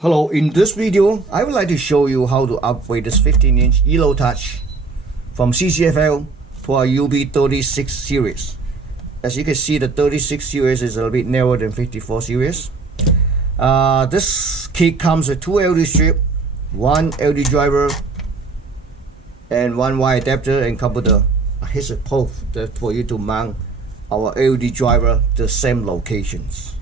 Hello, in this video, I would like to show you how to upgrade this 15-inch ELO touch from CCFL to our ET1537 series. As you can see, the 36 series is a little bit narrower than 54 series. This kit comes with 2 LED strips, 1 LED driver, and 1 wire adapter, and comes with a adhesive post for you to mount our LED driver to the same locations.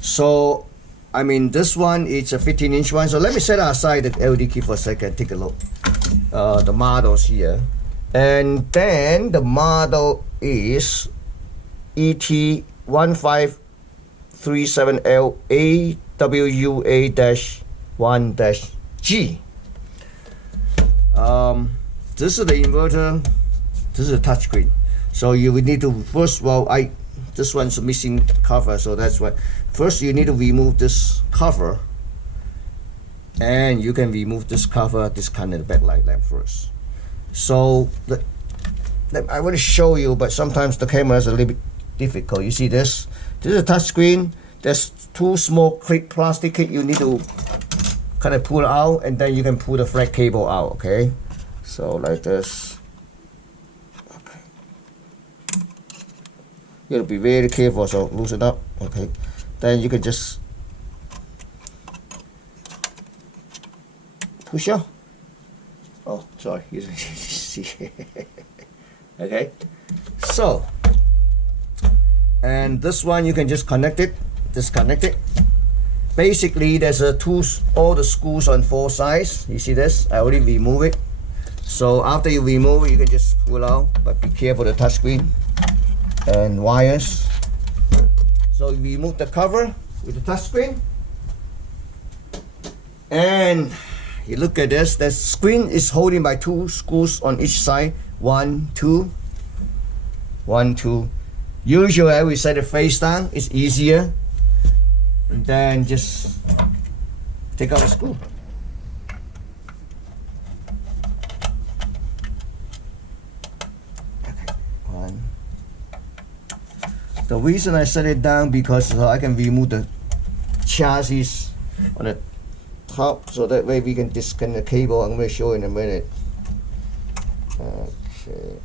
So this one is a 15-inch one. So let me set aside the LED kit for a second. Take a look. The models here. And then the model is ET1537L-AUWA-1-G. This is the inverter. This is a touchscreen. So you would need to first, this one's missing cover, so that's why. First, you need to remove this cover, and you can remove this cover, disconnect the backlight lamp first. So I want to show you, but sometimes the camera is a little bit difficult. You see this? This is a touch screen. There's 2 small plastic clips you need to kind of pull out, and then you can pull the flat cable out. Okay, so like this. Okay, you gotta be very careful, so loosen up. Okay. Then you can just push out. Oh, sorry, you see. Okay, so, and this one you can just connect it, disconnect it. Basically, there's all the screws on 4 sides. You see this? I already removed it. So after you remove it, you can just pull out, but be careful the touchscreen and wires. So you remove the cover with the touchscreen, and you look at this. The screen is holding by 2 screws on each side. 1, 2, 1, 2. Usually we set it face down. It's easier. And then just take out the screw. The reason I set it down because I can remove the chassis on the top, so that way we can disconnect the cable. I'm going to show you in a minute. Okay.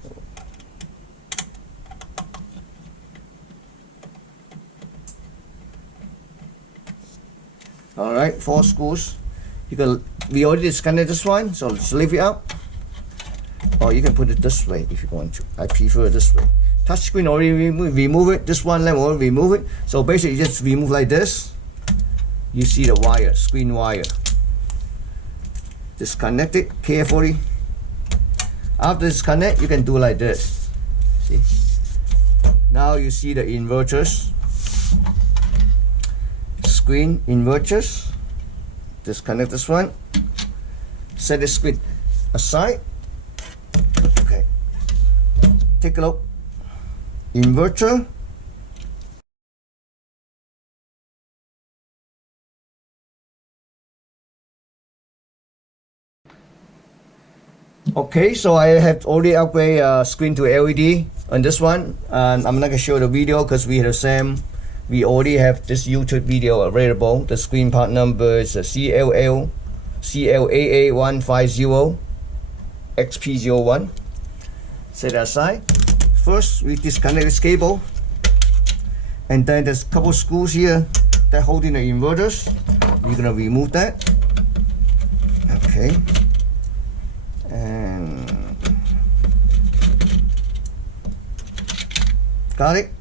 All right, 4 screws. We already disconnected this one, so let's leave it up. Or you can put it this way if you want to. I prefer this way. Touchscreen already remove it. This one, let me already remove it. So basically, just remove like this. You see the wire, screen wire. Disconnect it carefully. After disconnect, you can do like this. See? Now you see the inverters. Screen inverters. Disconnect this one. Set the screen aside. Okay. Take a look. Inverter. Okay, so I have already upgraded screen to LED on this one, and I'm not gonna show the video because we already have this YouTube video available. The screen part number is CLAA150 XP01. Set that aside. First, we disconnect this cable, and then there's a couple screws here that holding the inverters. We're gonna remove that. Okay, and got it.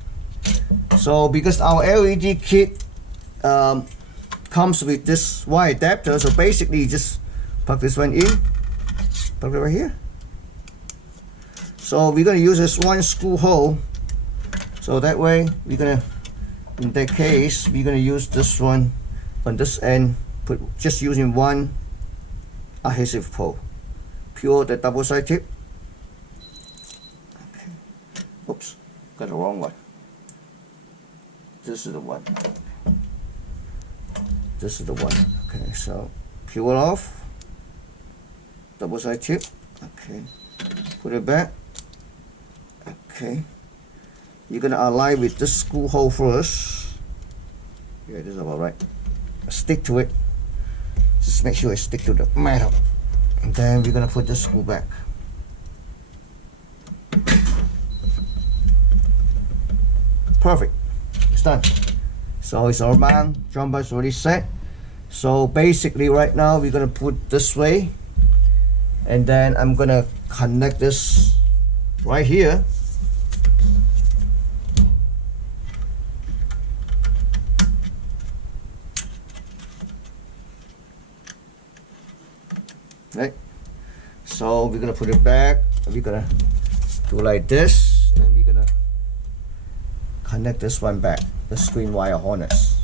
So because our LED kit comes with this wire adapter, so basically just plug this one in, plug it right here. So we're gonna use this 1 screw hole. So that way in that case, we're gonna use this one on this end, just using 1 adhesive pole. Pure the double side tip. Okay. Oops, got the wrong one. This is the one. This is the one. Okay, so peel it off. Double side tip. Okay. Put it back. Okay. You're gonna align with this screw hole first. Yeah, this is about right. Stick to it. Just make sure it stick to the metal. And then we're gonna put the screw back. Perfect. It's done. So it's our mount. Jumper is already set. So basically right now we're gonna put this way, and then I'm gonna connect this right here. Right. So we're gonna put it back. We're gonna do like this, and we're gonna connect this one back, the screen wire harness.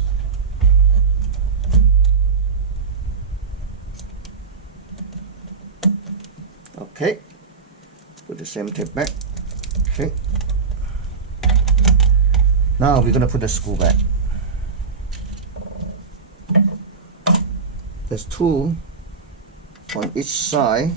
Okay, put the same tape back. Okay, now we're gonna put the screw back. There's two on each side.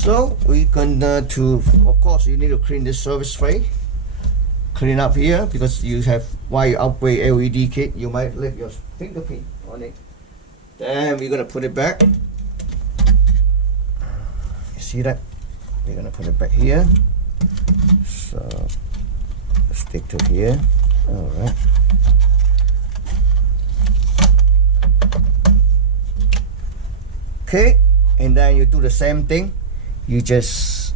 So we gonna of course you need to clean this surface tray. Clean up here, because you have, while you upgrade LED kit, you might leave your fingerprint on it. Then we're gonna put it back. You see that? We're gonna put it back here. So stick to here. Alright. Okay, and then you do the same thing. You just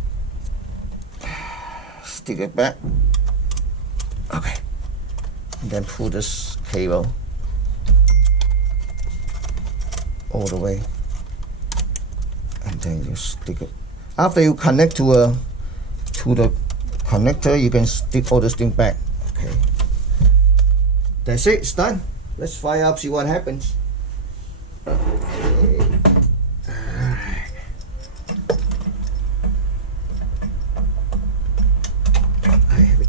stick it back. Okay. And then pull this cable all the way. And then you stick it. After you connect to the connector, you can stick all this thing back. Okay. That's it, it's done. Let's fire up, see what happens. Okay.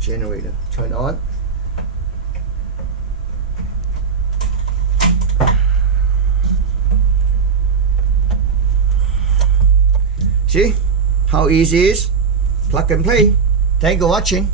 Generator, turn on. See how easy it is? Plug and play. Thank you for watching.